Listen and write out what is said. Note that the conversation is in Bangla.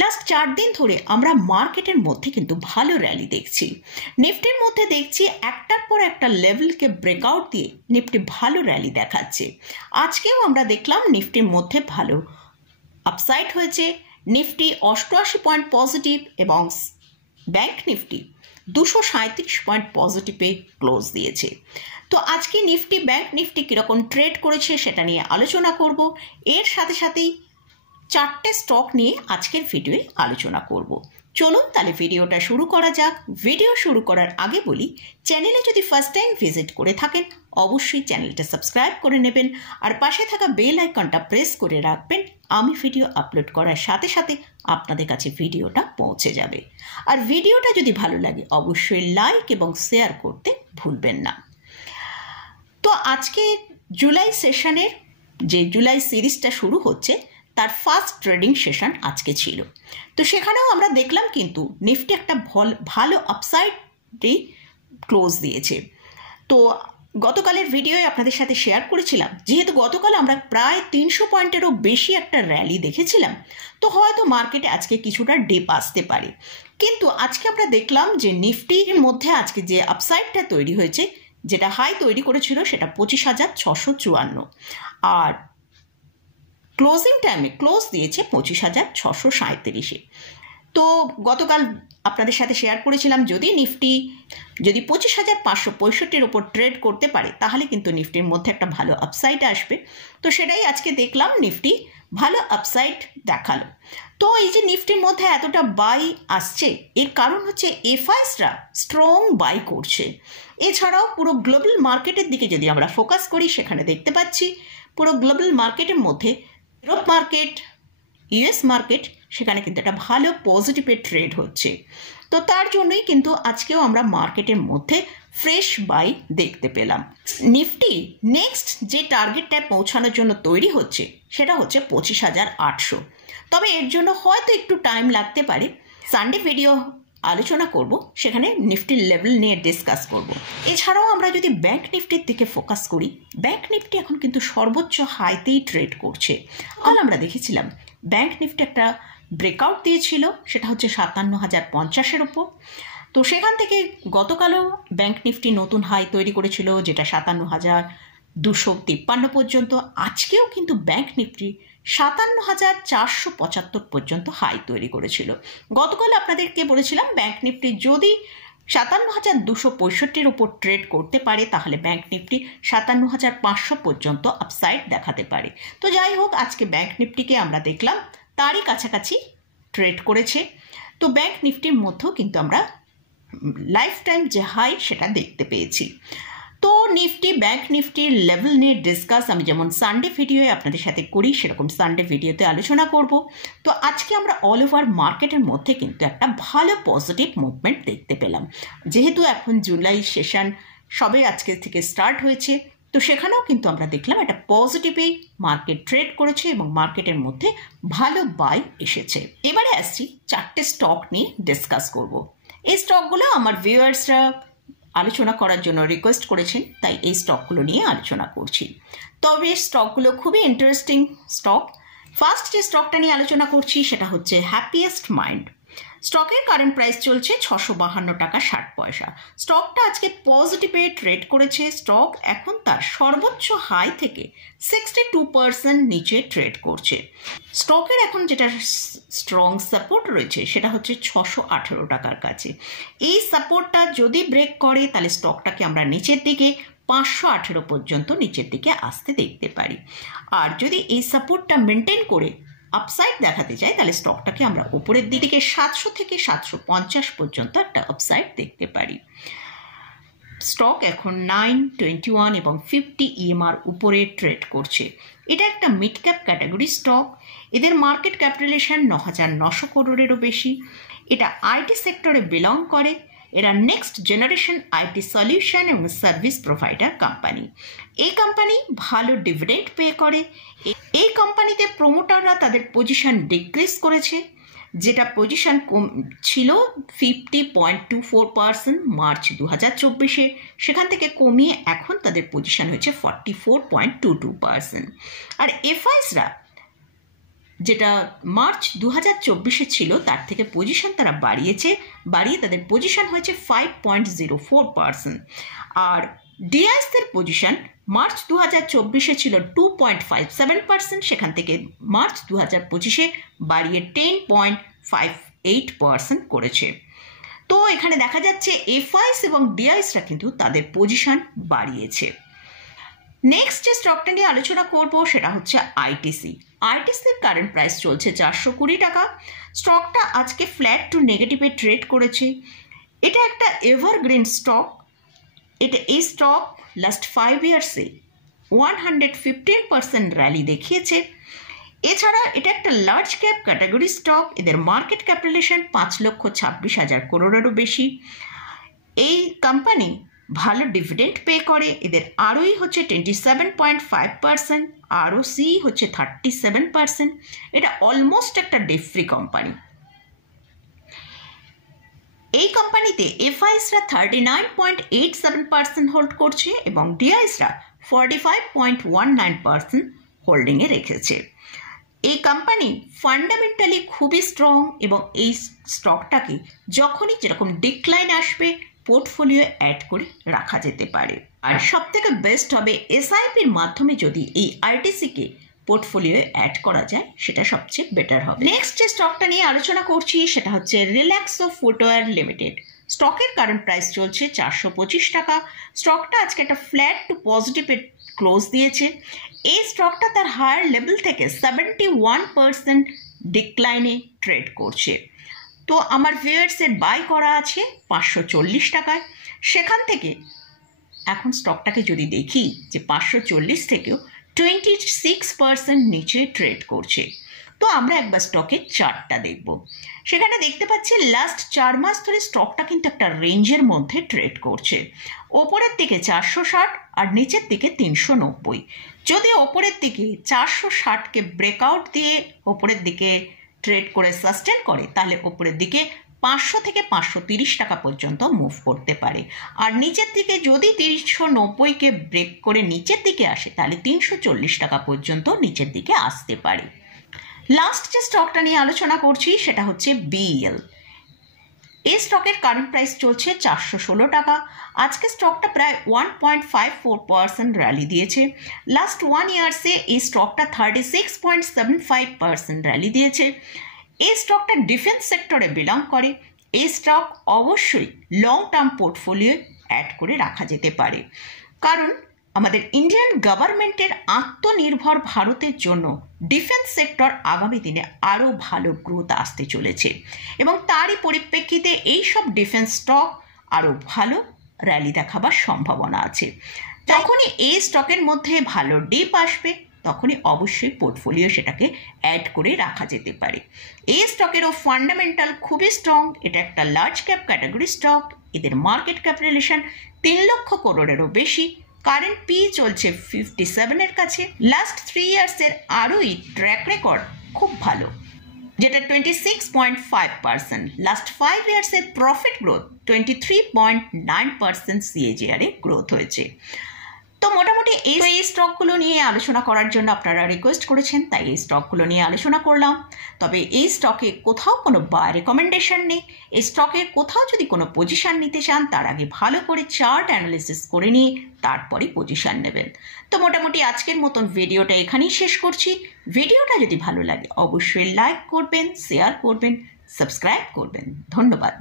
লাস্ট 4 দিন ধরে আমরা মার্কেটের মধ্যে কিন্তু ভালো র্যালি দেখছি। নিফটির মধ্যে দেখছি একটার পর একটা লেভেলকে ব্রেকআউট দিয়ে নিফটি ভালো র্যালি দেখাচ্ছে। আজকেও আমরা দেখলাম নিফটির মধ্যে ভালো আপসাইড হয়েছে। নিফটি 88 পয়েন্ট পজিটিভ এবং ব্যাংক নিফটি 237 পয়েন্ট পজিটিভে ক্লোজ দিয়েছে। তো আজকে নিফটি ব্যাংক নিফটি কীরকম ট্রেড করেছে সেটা নিয়ে আলোচনা করব। এর সাথে সাথেই 4টে স্টক নিয়ে আজকের ভিডিওয়ে আলোচনা করব। চলুন তাহলে ভিডিওটা শুরু করা যাক। ভিডিও শুরু করার আগে বলি, চ্যানেলে যদি ফার্স্ট টাইম ভিজিট করে থাকেন অবশ্যই চ্যানেলটা সাবস্ক্রাইব করে নেবেন আর পাশে থাকা বেল আইকনটা প্রেস করে রাখবেন। আমি ভিডিও আপলোড করার সাথে সাথে আপনাদের কাছে ভিডিওটা পৌঁছে যাবে। আর ভিডিওটা যদি ভালো লাগে অবশ্যই লাইক এবং শেয়ার করতে ভুলবেন না। তো আজকে জুলাই সেশনের যে জুলাই সিরিজটা শুরু হচ্ছে তার ফার্স্ট ট্রেডিং সেশন আজকে ছিল। তো সেখানেও আমরা দেখলাম কিন্তু নিফটি একটা ভালো আপসাইডে ক্লোজ দিয়েছে। তো গতকালের ভিডিওয়ে আপনাদের সাথে শেয়ার করেছিলাম, যেহেতু গতকাল আমরা প্রায় 300 পয়েন্টেরও বেশি একটা র্যালি দেখেছিলাম, তো হয়তো মার্কেটে আজকে কিছুটা ডিপ আসতে পারে। কিন্তু আজকে আমরা দেখলাম যে নিফটির মধ্যে আজকে যে আপসাইডটা তৈরি হয়েছে, যেটা হাই তৈরি করেছিল সেটা 25,654 আর ক্লোজিং টাইমে ক্লোজ দিয়েছে 25,637। তো গতকাল আপনাদের সাথে শেয়ার করেছিলাম যদি নিফটি 25,565 ওপর ট্রেড করতে পারে তাহলে কিন্তু নিফটির মধ্যে একটা ভালো আপসাইড আসবে। তো সেটাই আজকে দেখলাম, নিফটি ভালো আপসাইড দেখালো। তো এই যে নিফটির মধ্যে এতটা বাই আসছে এর কারণ হচ্ছে এফআইসরা স্ট্রং বাই করছে। এছাড়াও পুরো গ্লোবাল মার্কেটের দিকে যদি আমরা ফোকাস করি সেখানে দেখতে পাচ্ছি পুরো গ্লোবাল মার্কেটের মধ্যে ইউরোপ মার্কেট, ইউএস মার্কেট, সেখানে কিন্তু একটা ভালো পজিটিভে ট্রেড হচ্ছে। তো তার জন্যই কিন্তু আজকেও আমরা মার্কেটের মধ্যে ফ্রেশ বাই দেখতে পেলাম। নিফটি নেক্সট যে টার্গেটটায় পৌঁছানোর জন্য তৈরি হচ্ছে সেটা হচ্ছে 25,800। তবে এর জন্য হয়তো একটু টাইম লাগতে পারে। সানডে ভিডিও আলোচনা করব, সেখানে নিফটির লেভেল নিয়ে ডিসকাস করব। এছাড়াও আমরা যদি ব্যাংক নিফটির দিকে ফোকাস করি, ব্যাংক নিফটি এখন কিন্তু সর্বোচ্চ হাইতেই ট্রেড করছে। কাল আমরা দেখেছিলাম ব্যাংক নিফটি একটা ব্রেকআউট দিয়েছিল, সেটা হচ্ছে 57,050-এর ওপর। তো সেখান থেকে গতকালও ব্যাংক নিফটি নতুন হাই তৈরি করেছিল, যেটা 57,253 পর্যন্ত। আজকেও কিন্তু ব্যাংক নিফটি 57,475 পর্যন্ত হাই তৈরি করেছিল। গতকাল আপনাদেরকে বলেছিলাম ব্যাংক নিফটি যদি 57,265-এর ওপর ট্রেড করতে পারে তাহলে ব্যাংক নিফটি 57,500 পর্যন্ত আপসাইড দেখাতে পারে। তো যাই হোক, আজকে ব্যাংক নিফটিকে আমরা দেখলাম তারই কাছাকাছি ট্রেড করেছে। তো ব্যাংক নিফটির মধ্যেও কিন্তু আমরা লাইফ টাইম যে হাই সেটা দেখতে পেয়েছি। তো নিফটি ব্যাংক নিফটির লেভেল নিয়ে ডিসকাস আমি যেমন সানডে ভিডিওয়ে আপনাদের সাথে করি সেরকম সানডে ভিডিওতে আলোচনা করব। তো আজকে আমরা অল ওভার মার্কেটের মধ্যে কিন্তু একটা ভালো পজিটিভ মুভমেন্ট দেখতে পেলাম। যেহেতু এখন জুলাই সেশন সবে আজকে থেকে স্টার্ট হয়েছে, তো সেখানেও কিন্তু আমরা দেখলাম একটা পজিটিভেই মার্কেট ট্রেড করেছে এবং মার্কেটের মধ্যে ভালো বাই এসেছে। এবারে আসছি 4টে স্টক নিয়ে ডিসকাস করব। এই স্টকগুলো আমার ভিউয়ার্সরা আলোচনা করার জন্য রিকোয়েস্ট করেছেন, তাই এই স্টকগুলো নিয়ে আলোচনা করছি। তবে স্টকগুলো খুবই ইন্টারেস্টিং স্টক। ফার্স্ট যে স্টকটা নিয়ে আলোচনা করছি সেটা হচ্ছে হ্যাপিয়েস্ট মাইন্ড। স্টকের কারেন্ট প্রাইস চলছে 652 টাকা 60 পয়সা। স্টকটা আজকে পজিটিভে ট্রেড করেছে। স্টক এখন তার সর্বোচ্চ হাই থেকে 62% নিচে ট্রেড করছে। স্টকের এখন যেটা স্ট্রং সাপোর্ট রয়েছে সেটা হচ্ছে 618 টাকার কাছে। এই সাপোর্টটা যদি ব্রেক করে তাহলে স্টকটাকে আমরা নিচের দিকে 518 পর্যন্ত নিচের দিকে আসতে দেখতে পারি। আর যদি এই সাপোর্টটা মেনটেন করে আপসাইড দেখাতে চাই তাহলে স্টকটাকে আমরা উপরের দিকে 700 থেকে 750 পর্যন্ত একটা আপসাইড দেখতে পারি। স্টক এখন 9, 21 এবং 50 EMR উপরে ট্রেড করছে। এটা একটা মিড ক্যাপ ক্যাটাগরি স্টক। এদের মার্কেট ক্যাপিটালাইজেশন 9,900 করোড়েরও বেশি। এটা আইটি সেক্টরে বিলং করে। এরা নেক্সট জেনারেশন আইটি সলিউশন এবং সার্ভিস প্রোভাইডার কোম্পানি। এই কোম্পানি ভালো ডিভিডেন্ড পে করে। এই কোম্পানিতে প্রমোটাররা তাদের পজিশন ডিক্রিজ করেছে, যেটা পজিশন ছিল 50.24% মার্চ 2024-এ, সেখান থেকে কমিয়ে এখন তাদের পজিশন হয়েছে 44.22%। আর এফআইসরা যেটা মার্চ 2024-এ ছিল তার থেকে পজিশন তারা বাড়িয়ে তাদের পজিশন হয়েছে 5.04%। আর ডিআইএসের পজিশন মার্চ 2024-এ ছিল 2.57%, সেখান থেকে মার্চ 2025-এ বাড়িয়ে 10.58% করেছে। তো এখানে দেখা যাচ্ছে এফআইএস এবং ডিআইএসরা কিন্তু তাদের পজিশন বাড়িয়েছে। নেক্সট যে স্টকটা নিয়ে আলোচনা করব সেটা হচ্ছে আইটিসি। আইটিসির কারেন্ট প্রাইস চলছে 420 টাকা। স্টকটা আজকে ফ্ল্যাট টু নেগেটিভে ট্রেড করেছে। এটা একটা এভারগ্রিন স্টক। এই স্টক লাস্ট 5 ইয়ার্সে 115% র্যালি দেখিয়েছে। এছাড়া এটা একটা লার্জ ক্যাপ ক্যাটাগরি স্টক। এদের মার্কেট ক্যাপিটালাইজেশন 5,26,000 করোড়েরও বেশি। এই কোম্পানি ভালো ডিভিডেন্ড পে করে। এদের আরওই হচ্ছে 27.5%, আরওসি হচ্ছে 37%। এটা অলমোস্ট একটা ডেট ফ্রি কোম্পানি। এই কোম্পানিতে এফআইএসরা 39.87% হোল্ড করছে এবং ডিআইএসরা 45.19% হোল্ডিংয়ে রেখেছে। এই কোম্পানি ফান্ডামেন্টালি খুবই স্ট্রং এবং এই স্টকটাকে যখনই যেরকম ডিক্লাইন আসবে পোর্টফোলিও অ্যাড করে রাখা যেতে পারে। আর সব থেকে বেস্ট হবে এসআইপির মাধ্যমে যদি এই আইটিসিকে পোর্টফোলিও অ্যাড করা যায়, সেটা সবচেয়ে বেটার হবে। নেক্সট যে স্টকটা নিয়ে আলোচনা করছি সেটা হচ্ছে রিল্যাক্সো ফুটওয়্যার লিমিটেড। স্টকের কারেন্ট প্রাইস চলছে 425 টাকা। স্টকটা আজকে একটা ফ্ল্যাট টু পজিটিভে ক্লোজ দিয়েছে। এই স্টকটা তার হায়ার লেভেল থেকে 71% ডিক্লাইনে ট্রেড করছে। তো আমার ভিউয়ার্সের বাই করা আছে 540 টাকায়। সেখান থেকে এখন স্টকটাকে যদি দেখি যে 540 থেকেও 26% নিচে ট্রেড করছে। তো আমরা একবার স্টকের চার্টটা দেখব। সেখানে দেখতে পাচ্ছি লাস্ট 4 মাস ধরে স্টকটা কিন্তু একটা রেঞ্জের মধ্যে ট্রেড করছে। ওপরের দিকে 460 আর নিচের দিকে 390। যদি ওপরের দিকে 460কে ব্রেকআউট দিয়ে ওপরের দিকে ট্রেড করে সাস্টেন করে, তাহলে ওপরের দিকে 500 থেকে 530 টাকা পর্যন্ত মুভ করতে পারে। আর নিচের দিকে যদি 390কে ব্রেক করে নিচের দিকে আসে, তাহলে 340 টাকা পর্যন্ত নিচের দিকে আসতে পারে। লাস্ট যে স্টকটা নিয়ে আলোচনা করছি সেটা হচ্ছে বিএল। এই স্টকের কারেন্ট প্রাইস চলছে 416 টাকা। আজকে স্টকটা প্রায় 1.54% র্যালি দিয়েছে। লাস্ট 1 ইয়ার্সে এই স্টকটা 36.75% র্যালি দিয়েছে। এই স্টকটা ডিফেন্স সেক্টরে বিলং করে। এই স্টক অবশ্যই লং টার্ম পোর্টফোলিও অ্যাড করে রাখা যেতে পারে, কারণ আমাদের ইন্ডিয়ান গভর্নমেন্টের আত্মনির্ভর ভারতের জন্য ডিফেন্স সেক্টর আগামী দিনে আরও ভালো গ্রোথ আসতে চলেছে এবং তারই পরিপ্রেক্ষিতে এইসব ডিফেন্স স্টক আরও ভালো র্যালি দেখাবার সম্ভাবনা আছে। যখনই এই স্টকের মধ্যে ভালো ডিপ আসবে তখনই অবশ্যই পোর্টফোলিও সেটাকে অ্যাড করে রাখা যেতে পারে। এই স্টকেরও ফান্ডামেন্টাল খুবই স্ট্রং। এটা একটা লার্জ ক্যাপ ক্যাটাগরি স্টক। এদের মার্কেট ক্যাপিটালাইজেশন 3 লক্ষ করোড়েরও বেশি। কারেন্ট পি চলছে 57 কাছে। লাস্ট 3 ইয়ার্সের আরওই ট্র্যাক রেকর্ড খুব ভালো, যেটা 26.5%। লাস্ট 5 ইয়ার্সের প্রফিট গ্রোথ 23.9% CAGR গ্রোথ হয়েছে। তো মোটামুটি এই স্টকগুলো নিয়ে আলোচনা করার জন্য আপনারা রিকোয়েস্ট করেছেন, তাই এই স্টকগুলো নিয়ে আলোচনা করলাম। তবে এই স্টকে কোথাও কোনো বাই রেকমেন্ডেশন নেই। এই স্টকে কোথাও যদি কোনো পজিশন নিতে চান, তার আগে ভালো করে চার্ট অ্যানালিসিস করে নিয়ে তারপরে পজিশন নেবেন। তো মোটামুটি আজকের মতন ভিডিওটা এখানেই শেষ করছি। ভিডিওটা যদি ভালো লাগে অবশ্যই লাইক করবেন, শেয়ার করবেন, সাবস্ক্রাইব করবেন। ধন্যবাদ।